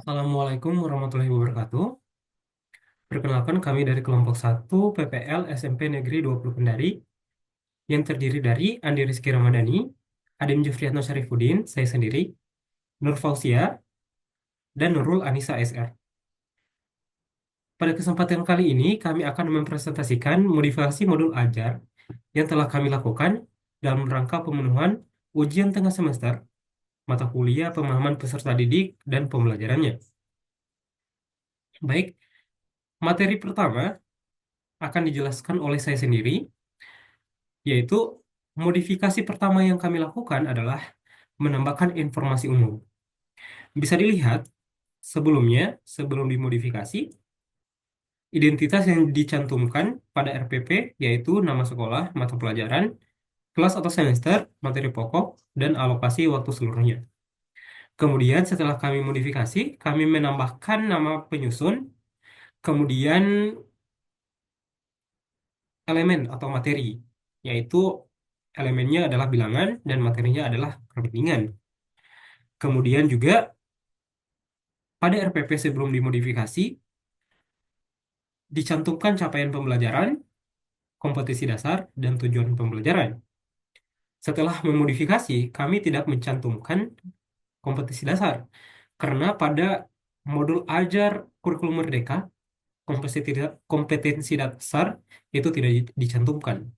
Assalamualaikum warahmatullahi wabarakatuh. Perkenalkan kami dari kelompok 1 PPL SMP Negeri 20 Kendari yang terdiri dari Andi Rizky Ramadhani, Adim Jufriyatno Syarifuddin, saya sendiri, Nur Fausia, dan Nurul Anissa SR. Pada kesempatan kali ini kami akan mempresentasikan modifikasi modul ajar yang telah kami lakukan dalam rangka pemenuhan ujian tengah semester, mata kuliah pemahaman peserta didik dan pembelajarannya. Baik, materi pertama akan dijelaskan oleh saya sendiri, yaitu modifikasi pertama yang kami lakukan adalah menambahkan informasi umum. Bisa dilihat sebelumnya, sebelum dimodifikasi, identitas yang dicantumkan pada RPP yaitu nama sekolah, mata pelajaran, kelas atau semester, materi pokok, dan alokasi waktu seluruhnya. Kemudian setelah kami modifikasi, kami menambahkan nama penyusun, kemudian elemen atau materi, yaitu elemennya adalah bilangan dan materinya adalah perbandingan. Kemudian juga pada RPP sebelum dimodifikasi, dicantumkan capaian pembelajaran, kompetisi dasar, dan tujuan pembelajaran. Setelah memodifikasi, kami tidak mencantumkan kompetisi dasar, karena pada modul ajar kurikulum merdeka, kompetensi dasar itu tidak dicantumkan.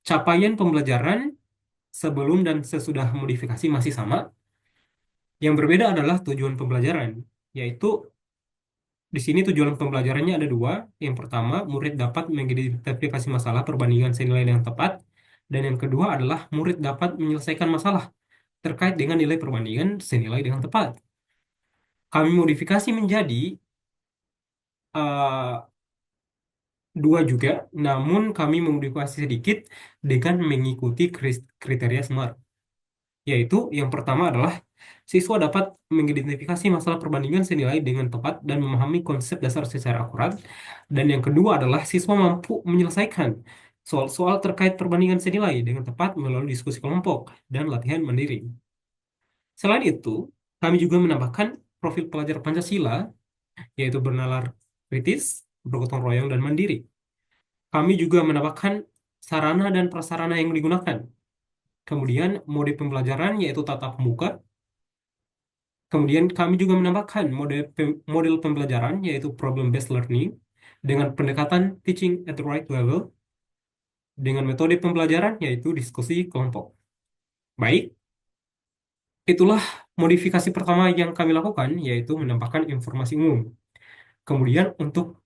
Capaian pembelajaran sebelum dan sesudah modifikasi masih sama. Yang berbeda adalah tujuan pembelajaran, yaitu di sini tujuan pembelajarannya ada dua. Yang pertama, murid dapat mengidentifikasi masalah perbandingan senilai yang tepat. Dan yang kedua adalah murid dapat menyelesaikan masalah terkait dengan nilai perbandingan senilai dengan tepat. Kami modifikasi menjadi eh, dua juga, namun kami memodifikasi sedikit dengan mengikuti kriteria SMART. Yaitu yang pertama adalah siswa dapat mengidentifikasi masalah perbandingan senilai dengan tepat dan memahami konsep dasar secara akurat. Dan yang kedua adalah siswa mampu menyelesaikan soal-soal terkait perbandingan senilai dengan tepat melalui diskusi kelompok dan latihan mandiri. Selain itu, kami juga menambahkan profil pelajar Pancasila, yaitu bernalar kritis, bergotong royong, dan mandiri. Kami juga menambahkan sarana dan prasarana yang digunakan. Kemudian mode pembelajaran yaitu tatap muka. Kemudian kami juga menambahkan model pembelajaran yaitu problem-based learning dengan pendekatan teaching at the right level dengan metode pembelajaran yaitu diskusi kelompok. Baik, itulah modifikasi pertama yang kami lakukan yaitu menambahkan informasi umum. Kemudian untuk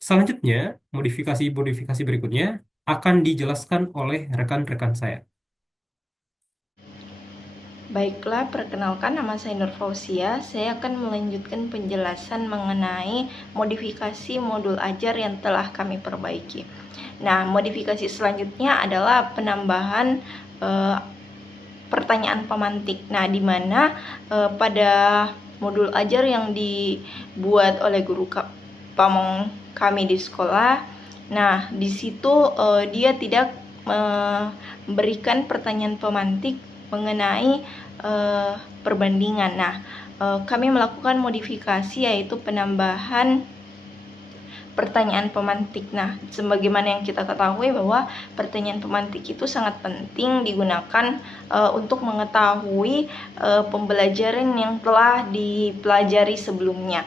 selanjutnya, modifikasi-modifikasi berikutnya akan dijelaskan oleh rekan-rekan saya. Baiklah, perkenalkan nama saya Nur Fausia. Saya akan melanjutkan penjelasan mengenai modifikasi modul ajar yang telah kami perbaiki. Nah, modifikasi selanjutnya adalah penambahan pertanyaan pemantik. Nah, di mana pada modul ajar yang dibuat oleh guru pamong kami di sekolah, nah di situ dia tidak memberikan pertanyaan pemantik mengenai perbandingan. Nah, kami melakukan modifikasi yaitu penambahan pertanyaan pemantik. Nah, sebagaimana yang kita ketahui bahwa pertanyaan pemantik itu sangat penting digunakan untuk mengetahui pembelajaran yang telah dipelajari sebelumnya.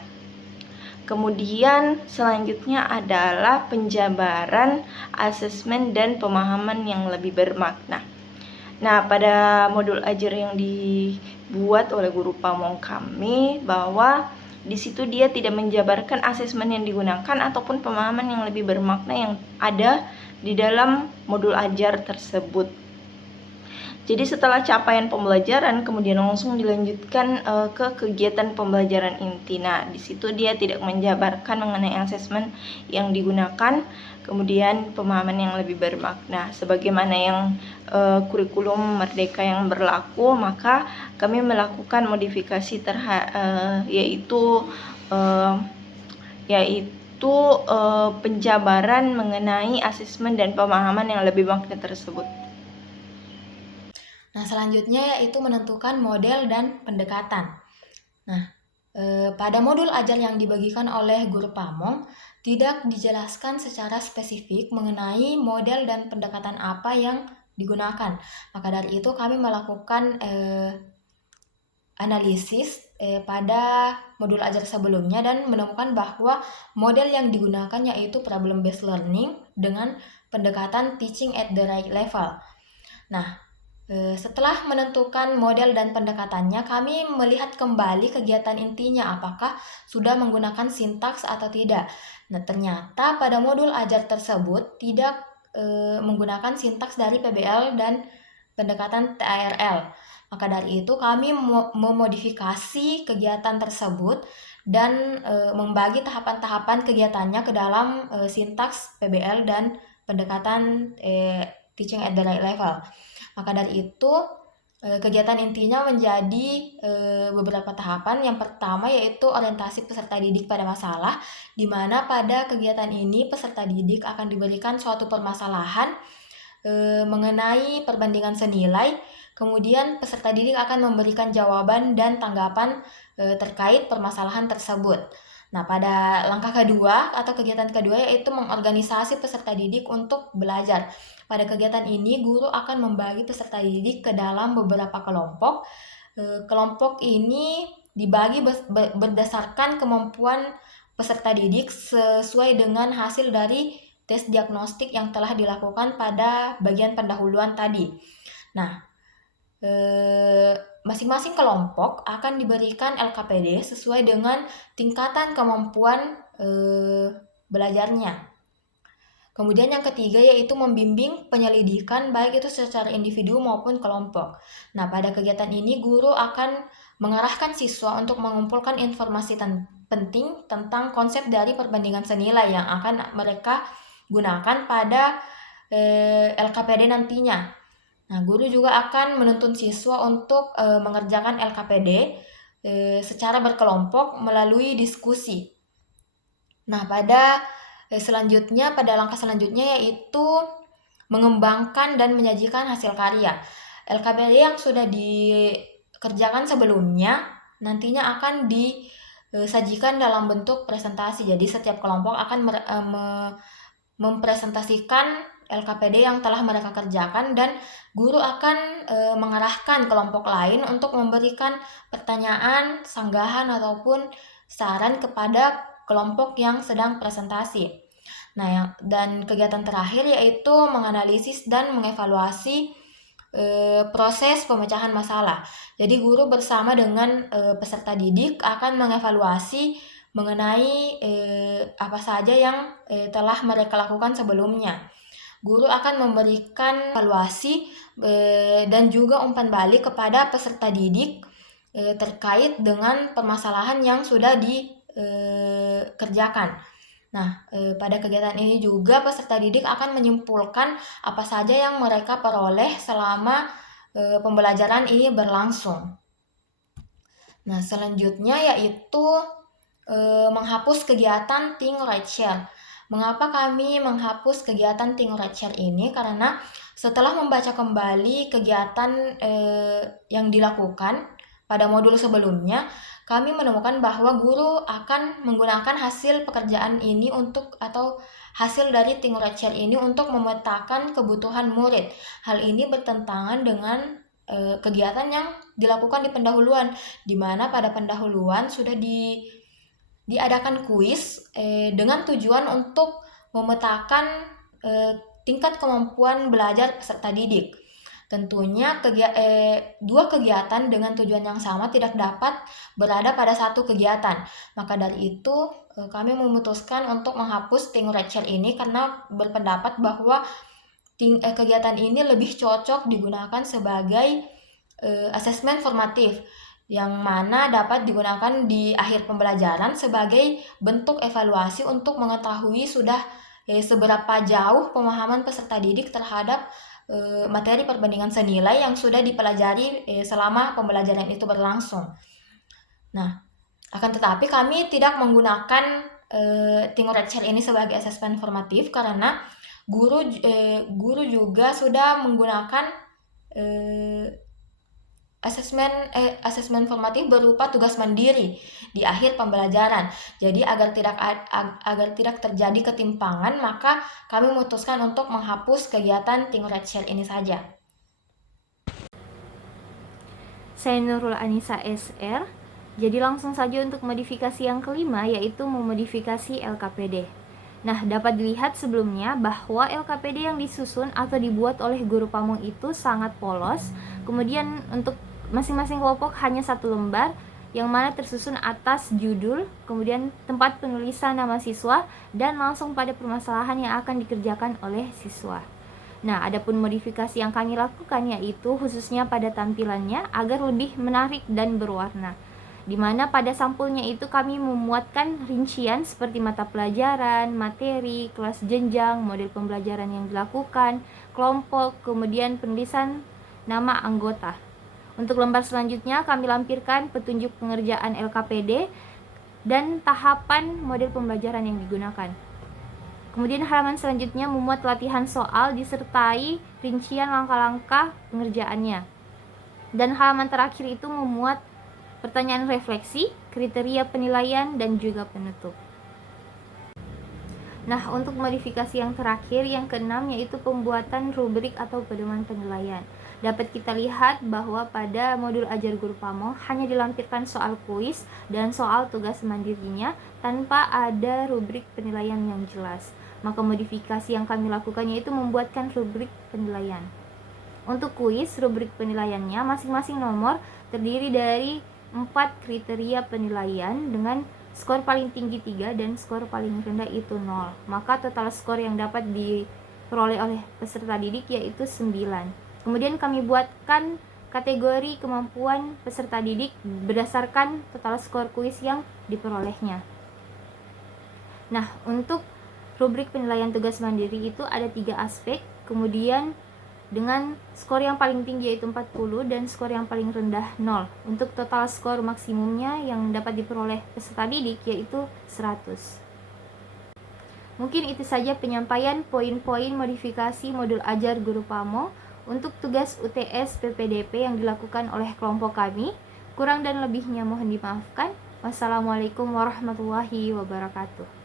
Kemudian selanjutnya adalah penjabaran, asesmen, dan pemahaman yang lebih bermakna. Nah, pada modul ajar yang dibuat oleh guru pamong kami bahwa di situ dia tidak menjabarkan asesmen yang digunakan ataupun pemahaman yang lebih bermakna yang ada di dalam modul ajar tersebut. Jadi setelah capaian pembelajaran kemudian langsung dilanjutkan ke kegiatan pembelajaran inti. Nah, di situ dia tidak menjabarkan mengenai asesmen yang digunakan, kemudian pemahaman yang lebih bermakna. Sebagaimana yang kurikulum merdeka yang berlaku, maka kami melakukan modifikasi yaitu penjabaran mengenai asesmen dan pemahaman yang lebih makna tersebut. Nah, selanjutnya yaitu menentukan model dan pendekatan. Nah, Pada modul ajar yang dibagikan oleh Guru Pamong, tidak dijelaskan secara spesifik mengenai model dan pendekatan apa yang digunakan. Maka dari itu kami melakukan analisis pada modul ajar sebelumnya dan menemukan bahwa model yang digunakan yaitu problem based learning dengan pendekatan teaching at the right level. Nah, setelah menentukan model dan pendekatannya, kami melihat kembali kegiatan intinya apakah sudah menggunakan sintaks atau tidak. Nah, ternyata pada modul ajar tersebut tidak menggunakan sintaks dari PBL dan pendekatan TARL. Maka dari itu kami memodifikasi kegiatan tersebut dan membagi tahapan-tahapan kegiatannya ke dalam sintaks PBL dan pendekatan teaching at the right level. Maka dari itu kegiatan intinya menjadi beberapa tahapan. Yang pertama yaitu orientasi peserta didik pada masalah, di mana pada kegiatan ini peserta didik akan diberikan suatu permasalahan mengenai perbandingan senilai. Kemudian peserta didik akan memberikan jawaban dan tanggapan terkait permasalahan tersebut. Nah, pada langkah kedua atau kegiatan kedua yaitu mengorganisasi peserta didik untuk belajar. Pada kegiatan ini, guru akan membagi peserta didik ke dalam beberapa kelompok. Kelompok ini dibagi berdasarkan kemampuan peserta didik sesuai dengan hasil dari tes diagnostik yang telah dilakukan pada bagian pendahuluan tadi. Nah, masing-masing kelompok akan diberikan LKPD sesuai dengan tingkatan kemampuan belajarnya. Kemudian yang ketiga yaitu membimbing penyelidikan baik itu secara individu maupun kelompok. Nah, pada kegiatan ini guru akan mengarahkan siswa untuk mengumpulkan informasi penting tentang konsep dari perbandingan senilai yang akan mereka gunakan pada LKPD nantinya. Nah, guru juga akan menuntun siswa untuk mengerjakan LKPD secara berkelompok melalui diskusi. Nah, pada langkah selanjutnya yaitu mengembangkan dan menyajikan hasil karya. LKPD yang sudah dikerjakan sebelumnya nantinya akan disajikan dalam bentuk presentasi. Jadi setiap kelompok akan mempresentasikan LKPD yang telah mereka kerjakan dan guru akan mengarahkan kelompok lain untuk memberikan pertanyaan, sanggahan ataupun saran kepada kelompok yang sedang presentasi. Nah, dan kegiatan terakhir yaitu menganalisis dan mengevaluasi proses pemecahan masalah. Jadi guru bersama dengan peserta didik akan mengevaluasi mengenai apa saja yang telah mereka lakukan sebelumnya. Guru akan memberikan evaluasi dan juga umpan balik kepada peserta didik terkait dengan permasalahan yang sudah dikerjakan. Nah, pada kegiatan ini juga peserta didik akan menyimpulkan apa saja yang mereka peroleh selama pembelajaran ini berlangsung. Nah, selanjutnya yaitu menghapus kegiatan Think Right Share. Mengapa kami menghapus kegiatan Think Right Share ini? Karena setelah membaca kembali kegiatan yang dilakukan pada modul sebelumnya, kami menemukan bahwa guru akan menggunakan hasil pekerjaan ini atau hasil dari Think Right Share ini untuk memetakan kebutuhan murid. Hal ini bertentangan dengan kegiatan yang dilakukan di pendahuluan, di mana pada pendahuluan sudah diadakan kuis dengan tujuan untuk memetakan tingkat kemampuan belajar peserta didik. Tentunya dua kegiatan dengan tujuan yang sama tidak dapat berada pada satu kegiatan. Maka dari itu kami memutuskan untuk menghapus Think Right Share ini karena berpendapat bahwa kegiatan ini lebih cocok digunakan sebagai asesmen formatif yang mana dapat digunakan di akhir pembelajaran sebagai bentuk evaluasi untuk mengetahui sudah seberapa jauh pemahaman peserta didik terhadap materi perbandingan senilai yang sudah dipelajari selama pembelajaran itu berlangsung. Nah, akan tetapi kami tidak menggunakan Think Right Share ini sebagai asesmen formatif karena guru juga sudah menggunakan asesmen formatif berupa tugas mandiri di akhir pembelajaran. Jadi agar tidak terjadi ketimpangan, maka kami memutuskan untuk menghapus kegiatan Think Red Share ini saja. Saya Nurul Anissa SR. Jadi langsung saja untuk modifikasi yang kelima, yaitu memodifikasi LKPD. Nah, dapat dilihat sebelumnya bahwa LKPD yang disusun atau dibuat oleh guru pamong itu sangat polos. Kemudian untuk masing-masing kelompok hanya satu lembar, yang mana tersusun atas judul, kemudian tempat penulisan nama siswa, dan langsung pada permasalahan yang akan dikerjakan oleh siswa. Nah, adapun modifikasi yang kami lakukan yaitu khususnya pada tampilannya agar lebih menarik dan berwarna. Di mana pada sampulnya itu kami memuatkan rincian seperti mata pelajaran, materi, kelas jenjang, model pembelajaran yang dilakukan, kelompok, kemudian penulisan nama anggota. Untuk lembar selanjutnya kami lampirkan petunjuk pengerjaan LKPD dan tahapan model pembelajaran yang digunakan. Kemudian halaman selanjutnya memuat latihan soal disertai rincian langkah-langkah pengerjaannya. Dan halaman terakhir itu memuat pertanyaan refleksi, kriteria penilaian, dan juga penutup. Nah, untuk modifikasi yang terakhir, yang keenam, yaitu pembuatan rubrik atau pedoman penilaian. Dapat kita lihat bahwa pada modul ajar guru pamong hanya dilampirkan soal kuis dan soal tugas mandirinya tanpa ada rubrik penilaian yang jelas. Maka modifikasi yang kami lakukan yaitu membuatkan rubrik penilaian. Untuk kuis, rubrik penilaiannya masing-masing nomor terdiri dari 4 kriteria penilaian dengan skor paling tinggi 3 dan skor paling rendah itu 0. Maka total skor yang dapat diperoleh oleh peserta didik yaitu 9. Kemudian kami buatkan kategori kemampuan peserta didik berdasarkan total skor kuis yang diperolehnya. Nah, untuk rubrik penilaian tugas mandiri itu ada 3 aspek, kemudian dengan skor yang paling tinggi yaitu 40 dan skor yang paling rendah 0. Untuk total skor maksimumnya yang dapat diperoleh peserta didik yaitu 100. Mungkin itu saja penyampaian poin-poin modifikasi modul ajar guru pamong untuk tugas UTS PPDP yang dilakukan oleh kelompok kami. Kurang dan lebihnya mohon dimaafkan. Wassalamualaikum warahmatullahi wabarakatuh.